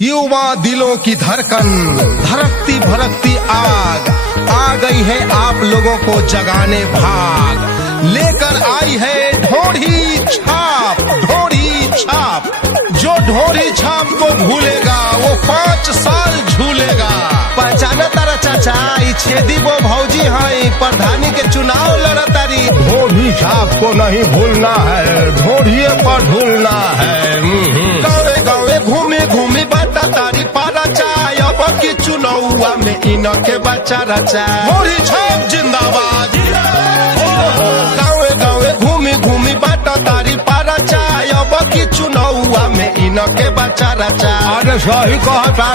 युवा दिलों की धड़कन, धड़कती भड़कती आग, आ गई है आप लोगों को जगाने भाग। लेकर आई है ढोढ़ी छाप, ढोढ़ी छाप। जो ढोढ़ी छाप को भूलेगा वो 5 साल झूलेगा। पहचाना तारा चाचा, ई छेदी वो भौजी है, प्रधानी के चुनाव लड़तारी। ढोढ़ी छाप को नहीं भूलना है, ढोढ़िए पर ढूलना है। गाँवे गाँवे घूमे घूमे बाटा तारी पारा चाय, अब की चुनावा में इनके बच्चा रचा। ढोढ़ी छाप जिंदाबाद। गाँवे गाँवे घूमी घूमी बाटा तारी पारा चाय, अब की चुनावा में इनके बच्चा रचा। अरे सही कहता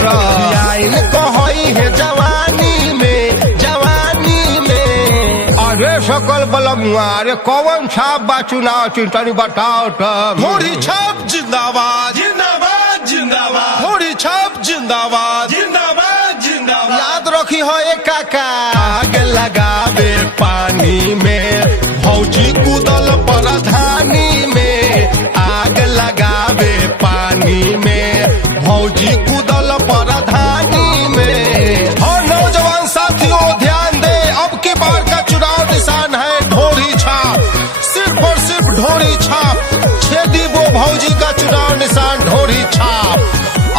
कहई है जवानी में, जवानी में। अरे सकल बलमुआ, अरे कौन छाप बा चुनाव चिंतनी बताओ तब। ढोढ़ी छाप जिंदाबाद, जिंदाबाद जिंदाबाद। ढोढ़ी छाप जिंदाबाद, जिंदाबाद जिंदाबाद। याद रखी हो एक काका, आग लगावे पानी में, भौजी कूदल प्रधानी में। आग लगावे पानी में, भौजी कूदल प्रधानी में। और नौजवान साथियों ध्यान दे, अब की बार का चुनाव निशान है ढोढ़ी छाप, सिर्फ और सिर्फ ढोढ़ी छाप। छेदी वो भौजी का चुनाव निशान ढोढ़ी छाप।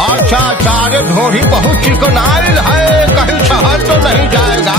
अच्छा चारे ढोढ़ी बहुत चिकनाइल है, कहीं शहर तो नहीं जाएगा।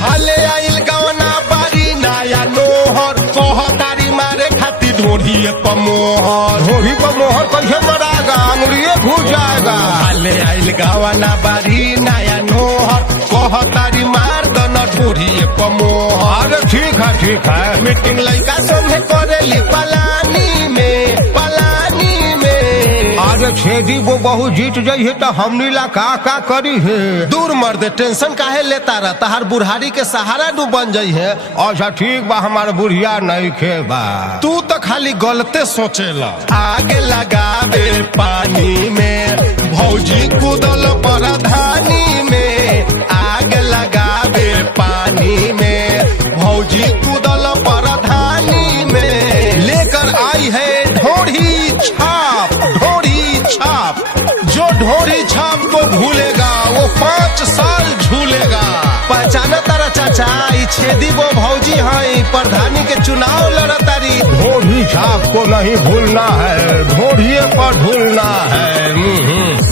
हाले आइल गवना बारी नया नोहर, कहतारी मारे खाती ढोढ़ी पमोहर। ढोढ़ी पमोहर कैसे मरागा, अंगुरिये घुस जाएगा। हाले आइल गवना बारी नया नोहर, कहतारी मार दना ढोढ़ी पमोहर। ठीक है ठीक है। मीटिंग लड़का संगे करेली पलानी में, पलानी में। अरे छेदी वो बहु जीत जाइए तो हमनी ला का करी है। दूर मर्द टेंशन काहे लेता रहता, हर बुढ़ारी के सहारा डूब बन जाई है। अच्छा ठीक बा, हमार बुढ़िया नहीं खे बा। तू तो खाली गलते सोचेला। आग लगावे पानी में, भौजी कूदल प्रधानी में। आग लगावे पानी में, भौजी कूदल प्रधानी में। लेकर आई है ढोढ़ी छाप, ढोढ़ी छाप। जो ढोढ़ी छाप को भूलेगा वो 5 साल झूलेगा। पहचाना तारा चाचा, ई छेदी वो भौजी है, प्रधानी के चुनाव लड़तारी। ढोढ़ी छाप को नहीं भूलना है, ढोढ़िए पर ढूलना है।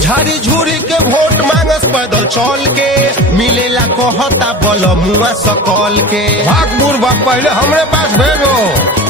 झाड़ी झूरी के वोट मांगस पैदल चल के, मिलेला कहता बल मुआ सकल के। भाग बुढ़बा पहले हमरे पास भेजो।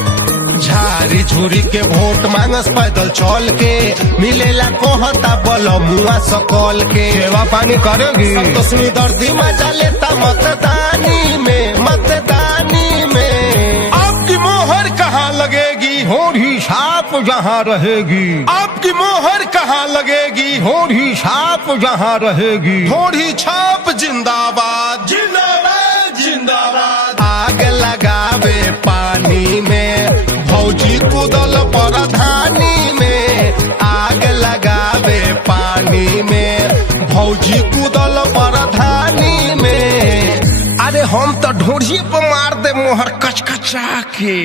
झाड़ी झूरी के वोट मांगस पैदल चल के, मिलेला कहता बल मुआ सकल के। सेवा पानी करेगी, संतोषनी दर्दी मजा लेता मतदानी में, मतदानी में। आपकी मोहर कहाँ लगेगी, ढोढ़ी छाप जहाँ रहेगी। आपकी मोहर कहाँ लगेगी, ढोढ़ी छाप जहाँ रहेगी। ढोढ़ी छाप जिंदाबाद, जिंदाबाद जिंदाबाद। आग लगावे पानी में, भौजी कूदल प्रधानी में। आग लगावे पानी में, भौजी कूदल प्रधानी में। अरे हम तो ढोढ़ी पर मार दे मोहर कचकचा के।